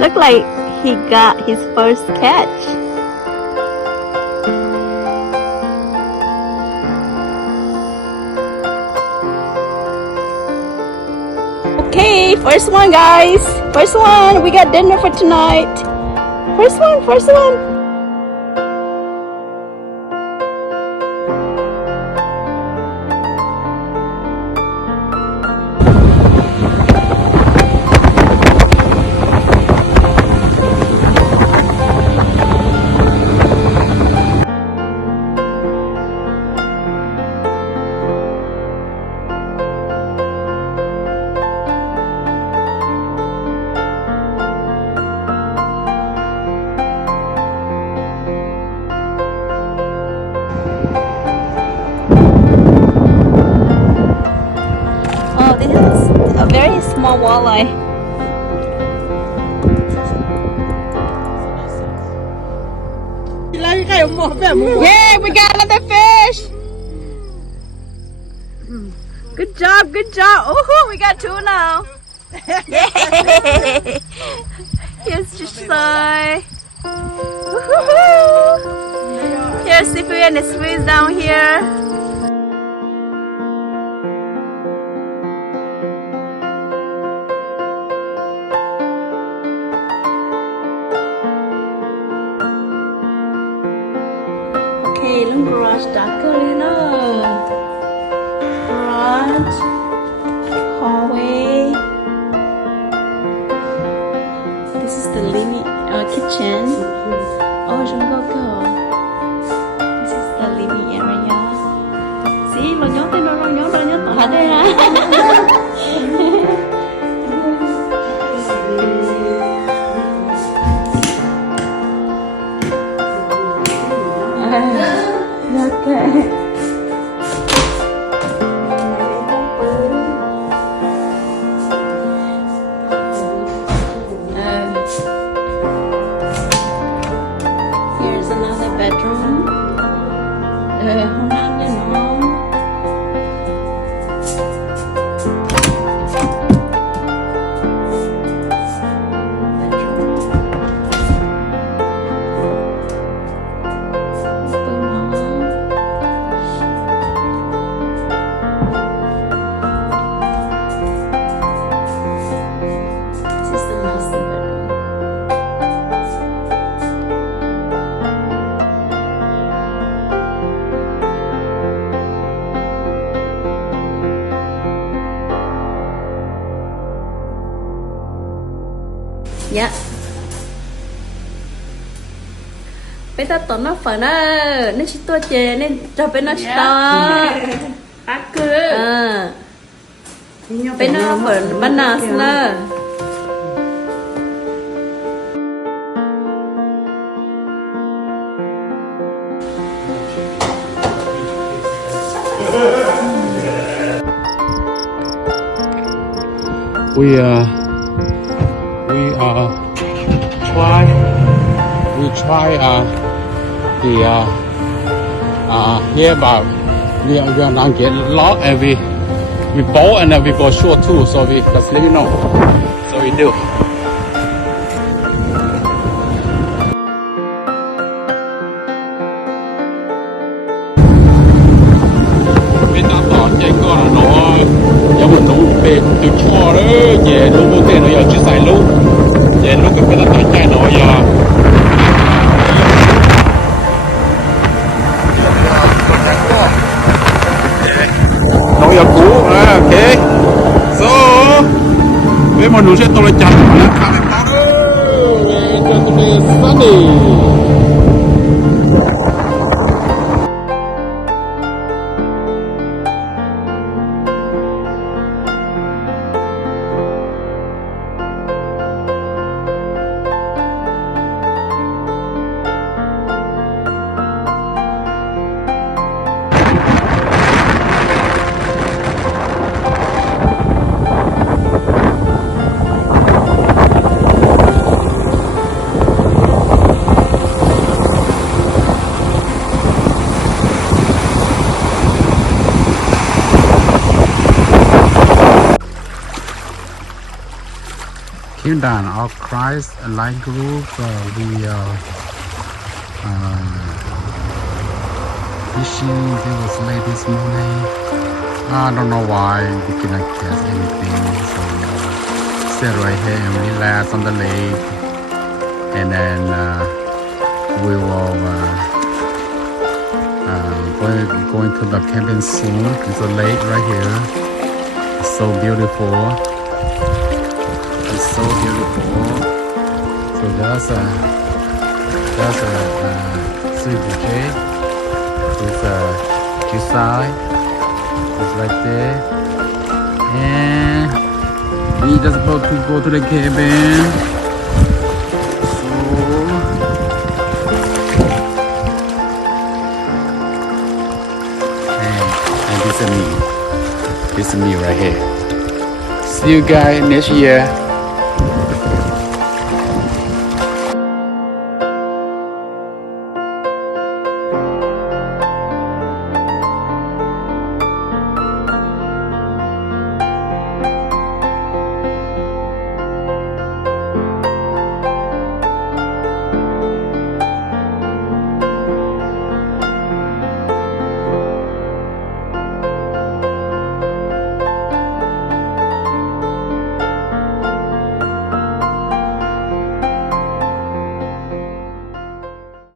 Look like he got his first catch. Okay, first one, guys. First one. We got dinner for tonight. First one, first one. Oh, this is a very small walleye. Yeah, we got another fish. Good job, good job. Oh, we got two now. Yay! Here's Jisai. Here's Sifu and the Swiss down here. Okay, look garage Dakota. Garage, hallway. This is the living kitchen. Oh, jungle girl. This is the living area. See, lo nhớ tên nó nhớ ở đây nè. Okay. Here's another bedroom. Hôm nay nha nó. Dạ. Bây giờ tụi nó phải nó chỉ tua chè nên cho bên nó to. Ác cứ. Bên nó phải bên nào nữa. We try here, but we are not get lost, and we bowl and then we go short too, so we just let you know. So we do. Bên ta tỏ chạy con là nó giống như nó về từ cho đó, về lúc ok nó giờ chỉ xài lúc, về lúc cái bên ta chạy nó giờ. Nó giờ cũ, ok. So, với mọi người sẽ tôi chặt là khá là bao đó, cho tôi sunny. came down. Our Christ Light Group. We fishing. It was late this morning. I don't know why we cannot catch anything. So stay right here and relax on the lake, and then we will going to the cabin soon. It's a lake right here. It's so beautiful. It's so beautiful. So that's a sweet bouquet. It's this side. It's right there. And we just about to go to the cabin. So and this is me. This is me right here. See you guys next year.